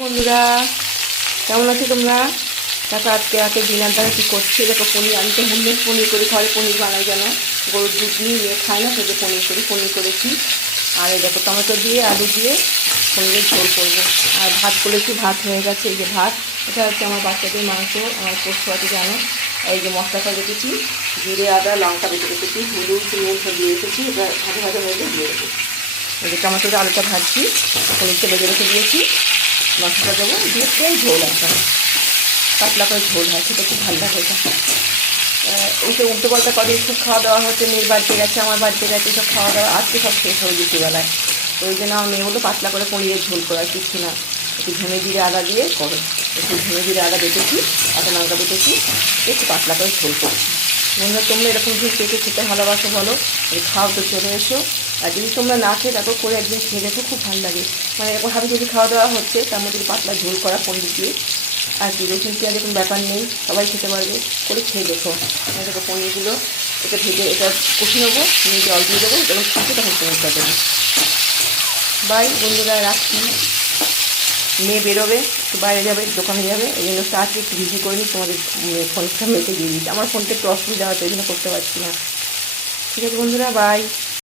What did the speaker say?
বন্ধুরা, কেমন আছো তোমরা? দেখো আজকে ডিনার দ্বারা কী করছি। দেখো পনির, আমি তো হোমমেড পনির করি, ঘরে পনির বানাই যেন, গরুর দুধ নিয়ে খায় না, সেটা পনির করি, পনির করেছি। আর এই দেখো টমেটো দিয়ে আলু দিয়ে পনিরের ঝোল করবো। আর ভাত করেছি, ভাত হয়ে গেছে। এই যে ভাত, এটা হচ্ছে আমার বাচ্চাদের মাংস, আমার পোস্ত আছে জানো। এই যে মশলাটা রেখেছি, জিরে আদা লঙ্কা বেটে রেখেছি, হলুদ নুন সব দিয়ে রেখেছি। এটা ভাজা ভাজা হয়ে দিয়ে দেবো। এই যে টমেটোর আলুটা ভাজছি, পনিরটা বেজে রেখে দিয়েছি, মশলা দেবো দিয়ে প্রায় ঝোল একদম পাতলা করে ঝোল হয়, সেটা খুব ভালো লাগে। ওই তো উল্টো পাল্টা করে খুব খাওয়া দাওয়া হচ্ছে, মেয়ের বাড়িতে গেছে, আমার বাড়িতে গেছে, সব খাওয়া দাওয়া আজকে সব শেষ হয়ে দুপুরবেলায়। তো ওই জন্য আমার মেয়ে বললো পাতলা করে পনিরের ঝোল করার কিছু না, একটু ধনে জিরে আদা দিয়ে করো। একটু ধনে জিরে আদা বেটেছি, কাঁচা লঙ্কা বেটেছি, একটু পাতলা করে ঝোল করছি। বন্ধুরা, তোমরা এরকম ঝোল পেটে খেতে ভালোবাসো বলো, খাও তো চলে এসো। আর যদি তোমরা না খেয়ে দেখো, করে একদিন খেয়ে দেখো, খুব ভালো লাগে। মানে এরকম হাবি যদি খাওয়া দাওয়া হচ্ছে, তার মধ্যে পাতলা ঝোল করা পনির দিয়ে, আর কি রসুন পেঁয়াজ এরকম ব্যাপার নেই, সবাই খেতে পারবে, করে খেয়ে দেখো। দেখো পনিরগুলো এটা ভেজে এটা কষে নেবো, নিয়ে জল দিয়ে দেবো, যখন ফুটে তখন পনিরটা দেবো। বাই বন্ধুরা, রাখছি। মেয়ে বেরোবে, একটু বাইরে যাবে, দোকানে যাবে, এই জন্য তাড়াতাড়ি একটু ভিজি করে নিই, তোমাদের ফোনটা মেয়েকে দিয়ে দিচ্ছি। আমার ফোনটা একটু অসুবিধা হচ্ছে, এই জন্য করতে পারছি না। ঠিক আছে বন্ধুরা, বাই।